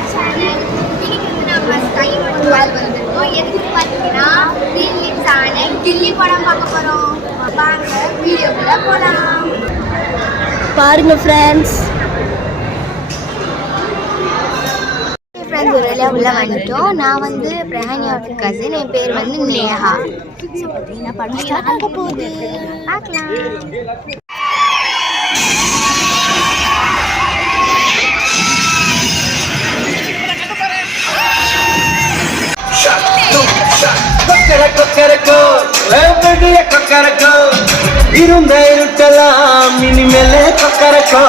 our channel. இன்னைக்கு வந்து நம்ம ஸ்கை மற்றும் வால் வந்திருக்கோம். எதுக்கு பார்த்தீங்கன்னா ரிலீஸ் ஆன கில்லி படம் பார்க்க போறோம். வாங்க வீடியோக்குள்ள போலாம். பாருங்க ஃப்ரெண்ட்ஸ். ஃப்ரெண்ட்ஸ் ஒரு வழியாக உள்ள வந்துட்டோம். நான் வந்து பிரஹானியோட கசின், என் பேர் வந்து நேஹா. ஸோ பார்த்தீங்கன்னா படம் ஸ்டார்ட் ஆக போகுது, பார்க்கலாம். இருந்த இருட்டலாம் இனிமேலே கொக்கரக்கோ